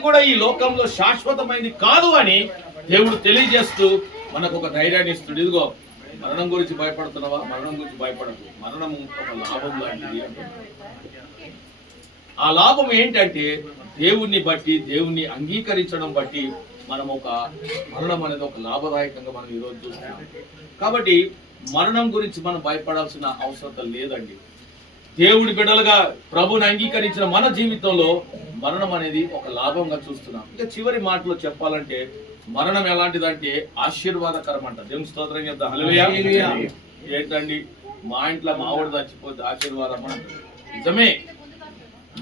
కూడా ఈ లోకంలో శాశ్వతమైనది కాదు అని దేవుడు తెలియజేస్తూ మనకు ఒక ధైర్యాన్ని ఇస్తుంది ఇదిగో మరణం గురించి భయపడుతున్నావా? మరణం గురించి భయపడదు మరణం ఒక లాభం లాంటిది ఆ లాభం ఏంటంటే దేవుణ్ణి బట్టి దేవుణ్ణి అంగీకరించడం బట్టి మనం ఒక మరణం అనేది ఒక లాభదాయకంగా మనం ఈరోజు చూస్తున్నాం. కాబట్టి మరణం గురించి మనం భయపడాల్సిన అవసరం లేదండి. దేవుడి బిడ్డలుగా ప్రభుని అంగీకరించిన మన జీవితంలో మరణం అనేది ఒక లాభంగా చూస్తున్నాం. ఇక చివరి మాటలో చెప్పాలంటే మరణం ఎలాంటిదంటే ఆశీర్వాదకరం అంట. దేవుని స్తోత్రం చెప్తా. ఏంటండి? మా ఇంట్లో మావాడు చచ్చిపోతే ఆశీర్వాదం నిజమే.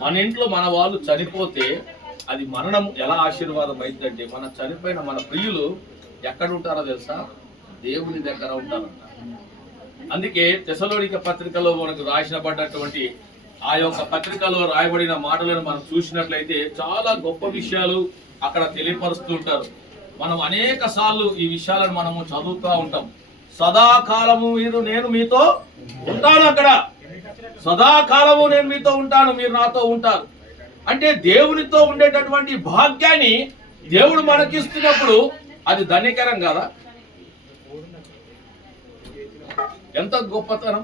మన ఇంట్లో మన వాళ్ళు చనిపోతే అది మరణం ఎలా ఆశీర్వాదం అయిందంటే మన చనిపోయిన మన ప్రియులు ఎక్కడ ఉంటారో తెలుసా? దేవుని దగ్గర ఉంటారంట. అందుకే తెసలోనిక పత్రికలో మనకు రాసినబడ్డటువంటి ఆ యొక్క పత్రికలో రాయబడిన మాటలను మనం చూసినట్లయితే చాలా గొప్ప విషయాలు అక్కడ తెలియపరుస్తుంటారు మనం అనేక సార్లు ఈ విషయాలను మనము చదువుతూ ఉంటాం. సదాకాలము మీరు నేను మీతో ఉంటాను అక్కడ. సదాకాలము నేను మీతో ఉంటాను మీరు నాతో ఉంటారు. అంటే దేవునితో ఉండేటటువంటి భాగ్యాన్ని దేవుడు మనకిస్తున్నప్పుడు అది ధన్యకరం కదా? ఎంత గొప్పతనం?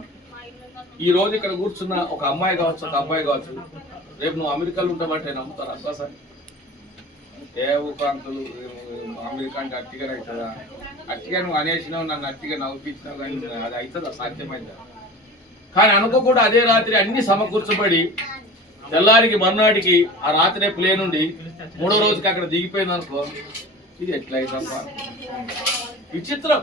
ఈ రోజు ఇక్కడ కూర్చున్న ఒక అమ్మాయి కావచ్చు ఒక అబ్బాయి కావచ్చు రేపు నువ్వు అమెరికాలో ఉంటామంటే నమ్ముతారు? అబ్బాసారి ఏ ఊకాంతులు అమెరికా అంటే అట్టిగా అవుతుందా? అట్టిగా నువ్వు అనేసినావు నన్ను అట్టిగా నవ్వుపించినావు కానీ అది అవుతుందా? సాధ్యమైందా? కానీ అనుకోకుండా అదే రాత్రి అన్ని సమకూర్చబడి తెల్లారికి మర్నాటికి ఆ రాత్రే ప్లేన్ ఉండి మూడో రోజుకి అక్కడ దిగిపోయింది అనుకో ఇది ఎట్లా విచిత్రం.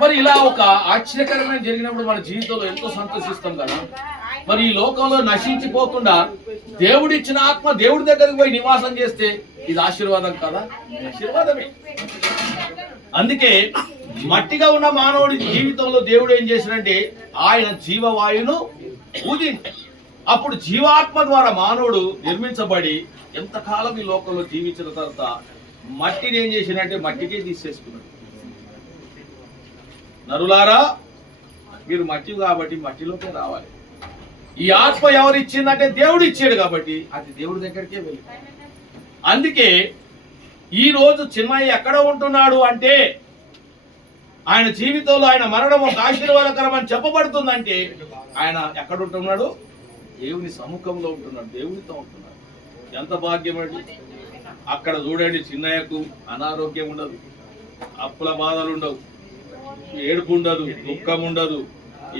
మరి ఇలా ఒక ఆశ్చర్యకరమైన జరిగినప్పుడు మన జీవితంలో ఎంతో సంతోషిస్తాం కదా. మరి ఈ లోకంలో నశించిపోకుండా దేవుడిచ్చిన ఆత్మ దేవుడి దగ్గరికి పోయి నివాసం చేస్తే ఇది ఆశీర్వాదం కదా? ఆశీర్వాదమే. అందుకే మట్టిగా ఉన్న మానవుడి జీవితంలో దేవుడు ఏం చేసినంటే ఆయన జీవవాయును ఊదింది అప్పుడు జీవాత్మ ద్వారా మానవుడు నిర్మించబడి ఎంతకాలం ఈ లోకంలో జీవించిన తర్వాత మట్టిని ఏం చేసినంటే మట్టికే తీసేసుకున్నాడు. నరులారా మీరు మట్టి కాబట్టి మట్టిలోకే రావాలి. ఈ ఆత్మ ఎవరు ఇచ్చిందంటే దేవుడు ఇచ్చాడు కాబట్టి అది దేవుడి దగ్గరికే వెళ్ళి. అందుకే ఈరోజు చిన్మయ్య ఎక్కడ ఉంటున్నాడు అంటే ఆయన జీవితంలో ఆయన మరణం ఒక ఆశీర్వాదకరం అని చెప్పబడుతుందంటే ఆయన ఎక్కడ ఉంటున్నాడు? దేవుని సముఖంలో ఉంటున్నాడు దేవునితో ఉంటున్నాడు. ఎంత భాగ్యం అండి. అక్కడ చూడండి చిన్నయ్యకు అనారోగ్యం ఉండదు అప్పుల బాధలు ఉండవు. ఏడుపు ఉండదు దుఃఖం ఉండదు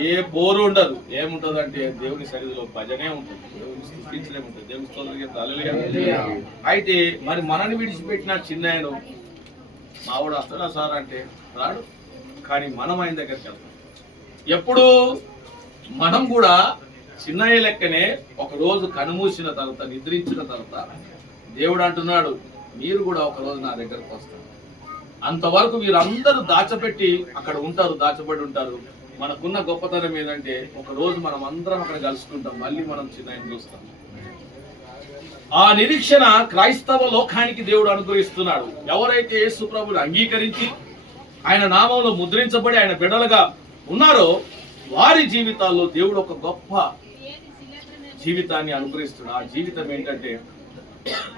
ఏ బోరు ఉండదు ఏముంటది అంటే దేవుని సన్నిధిలో భజనే ఉంటుంది దేవుని స్థుతించలే ఉంటుంది దేవుని స్తోత్రం. అయితే మరి మనని విడిచిపెట్టిన చిన్నాయను మావాడు వస్తాడా సార్ అంటే రాడు. కానీ మనం ఆయన దగ్గరికి వెళ్తాం. ఎప్పుడు మనం కూడా చిన్నయ్య లెక్కనే ఒక రోజు కనుమూసిన తర్వాత నిద్రించిన తర్వాత దేవుడు అంటున్నాడు మీరు కూడా ఒక రోజు నా దగ్గరకు వస్తారు అంతవరకు వీరందరూ దాచపెట్టి అక్కడ ఉంటారు దాచబడి ఉంటారు. మనకున్న గొప్పతనం ఏంటంటే ఒక రోజు మనం అందరం అక్కడ కలుసుకుంటాం మళ్ళీ మనం చిన్న చూస్తాం. ఆ నిరీక్షణ క్రైస్తవ లోకానికి దేవుడు అనుగ్రహిస్తున్నాడు. ఎవరైతే యేసు ప్రభుని అంగీకరించి ఆయన నామంలో ముద్రించబడి ఆయన బిడలుగా ఉన్నారో వారి జీవితాల్లో దేవుడు ఒక గొప్ప జీవితాన్ని అనుగ్రహిస్తున్నాడు. ఆ జీవితం ఏంటంటే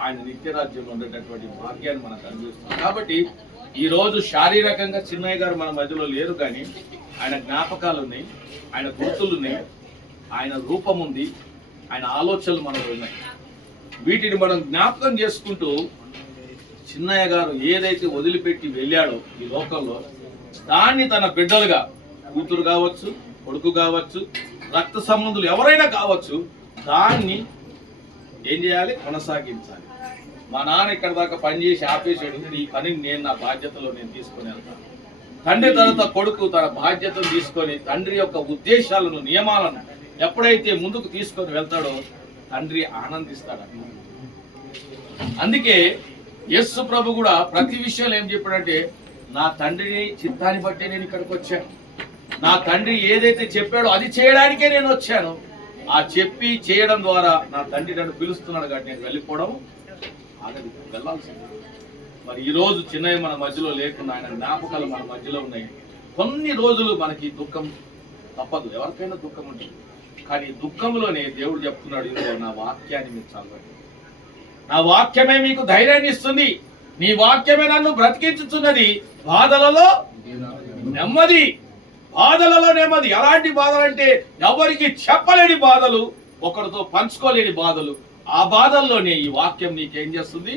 ఆయన నిత్యరాజ్యంలో ఉండేటటువంటి భాగ్యాన్ని మనకు అందిస్తుంది కాబట్టి ఈ రోజు శారీరకంగా చిన్నయ్య గారు మన మధ్యలో లేరు కానీ ఆయన జ్ఞాపకాలు ఉన్నాయి ఆయన గుర్తులు ఉన్నాయి ఆయన రూపం ఉంది ఆయన ఆలోచనలు మనకు ఉన్నాయి. వీటిని మనం జ్ఞాపకం చేసుకుంటూ చిన్నయ్య గారు ఏదైతే వదిలిపెట్టి వెళ్ళాడో ఈ లోకంలో దాన్ని తన బిడ్డలుగా కూతురు కావచ్చు కొడుకు కావచ్చు రక్త సంబంధులు ఎవరైనా కావచ్చు దాన్ని ఏం చేయాలి? కొనసాగించాలి. మా నాన్న ఇక్కడ దాకా పని చేసి ఆపేసాడు. ఈ పనిని నేను నా బాధ్యతలో నేను తీసుకొని వెళ్తాను. తండ్రి తర్వాత కొడుకు తన బాధ్యతను తీసుకొని తండ్రి యొక్క ఉద్దేశాలను నియమాలను ఎప్పుడైతే ముందుకు తీసుకొని వెళ్తాడో తండ్రి ఆనందిస్తాడు అందుకే యస్సు ప్రభు కూడా ప్రతి విషయంలో ఏం చెప్పాడంటే నా తండ్రిని చిత్తాన్ని బట్టే నేను ఇక్కడికి వచ్చాను. నా తండ్రి ఏదైతే చెప్పాడో అది చేయడానికే నేను వచ్చాను. ఆ చెప్పి చేయడం ద్వారా నా తండ్రి నన్ను పిలుస్తున్నాడు కాబట్టి నేను వెళ్ళిపోవడం ఆగదు వెళ్ళాల్సింది. మరి ఈ రోజు చిన్నయ్య మన మధ్యలో లేకుండా ఆయన జ్ఞాపకాలు మన మధ్యలో ఉన్నాయి. కొన్ని రోజులు మనకి దుఃఖం తప్పదు ఎవరికైనా దుఃఖం ఉంటుంది. కానీ దుఃఖంలోనే దేవుడు చెప్తున్నాడు ఇదిగో నా వాక్యాన్ని మీరు చదవండి. నా వాక్యమే మీకు ధైర్యాన్ని ఇస్తుంది. నీ వాక్యమే నన్ను బ్రతికించుతున్నది. బాధలలో నెమ్మది బాధలలో నెమ్మది. ఎలాంటి బాధలు అంటే ఎవరికి చెప్పలేని బాధలు ఒకరితో పంచుకోలేని బాధలు. ఆ బాధల్లోనే ఈ వాక్యం నీకేం చేస్తుంది?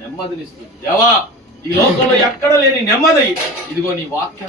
నెమ్మదినిస్తుంది. దేవా ఈ లోకంలో ఎక్కడ లేని నెమ్మది. ఇదిగో నీ వాక్యం